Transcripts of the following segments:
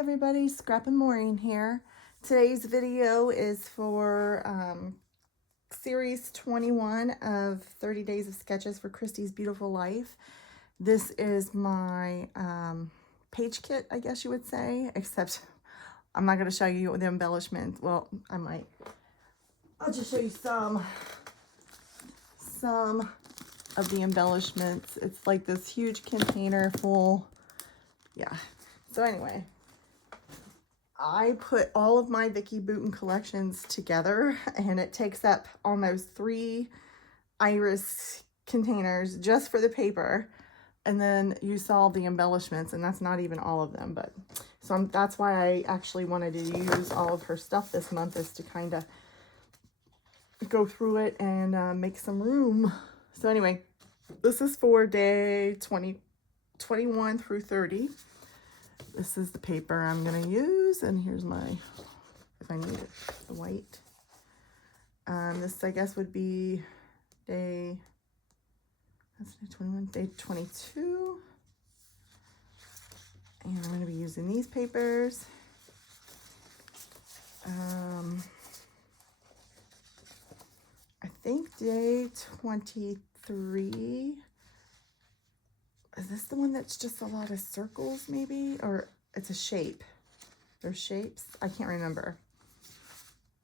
everybody, Scrap and Maureen here. Today's video is for series 21 of 30 Days of Sketches for Christy's Beautiful Life. This is my page kit, I guess you would say, except I'm not going to show you the embellishment. Well, I might. I'll just show you some of the embellishments. It's like this huge container full. Yeah. So anyway, I put all of my Vicky Bouton collections together, and it takes up almost 3 iris containers just for the paper. And then you saw the embellishments, and that's not even all of them. But so that's why I actually wanted to use all of her stuff this month, is to kind of go through it and make some room. So anyway, this is for day 21 through 30. This is the paper I'm going to use, and here's my, if I need it, the white. This, I guess, would be day, that's day 21, day 22. And I'm going to be using these papers. I think day 23. Is this the one that's just a lot of circles, maybe? Or it's a shape. They're shapes. I can't remember.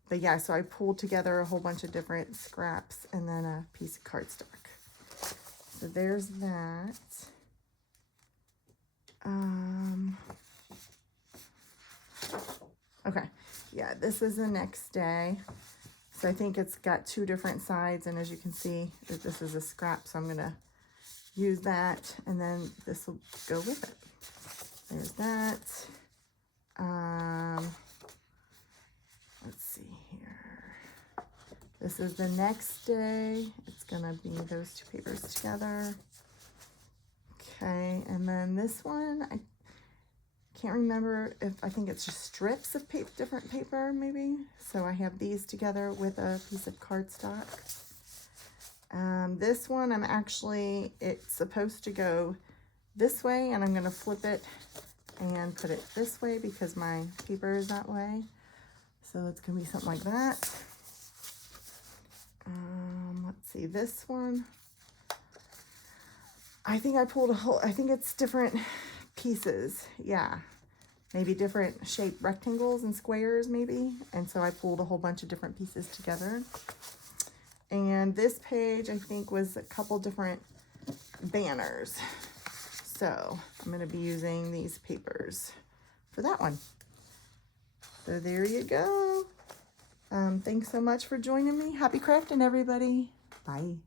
But yeah, so I pulled together a whole bunch of different scraps and then a piece of cardstock. So there's that. Okay. Yeah, this is the next day. So I think it's got 2 different sides. And as you can see, this is a scrap. So I'm going to use that, and then this will go with it. There's that. Let's see here. This is the next day. It's gonna be those 2 papers together. Okay, and then this one, I can't remember if, I think it's just strips of different paper, maybe. So I have these together with a piece of cardstock. This one, it's supposed to go this way, and I'm going to flip it and put it this way because my paper is that way. So it's going to be something like that. Let's see, this one, I think I pulled I think it's different pieces. Yeah, maybe different shaped rectangles and squares maybe. And so I pulled a whole bunch of different pieces together. And this page, I think, was a couple different banners. So I'm going to be using these papers for that one. So there you go. Thanks so much for joining me. Happy crafting, everybody. Bye.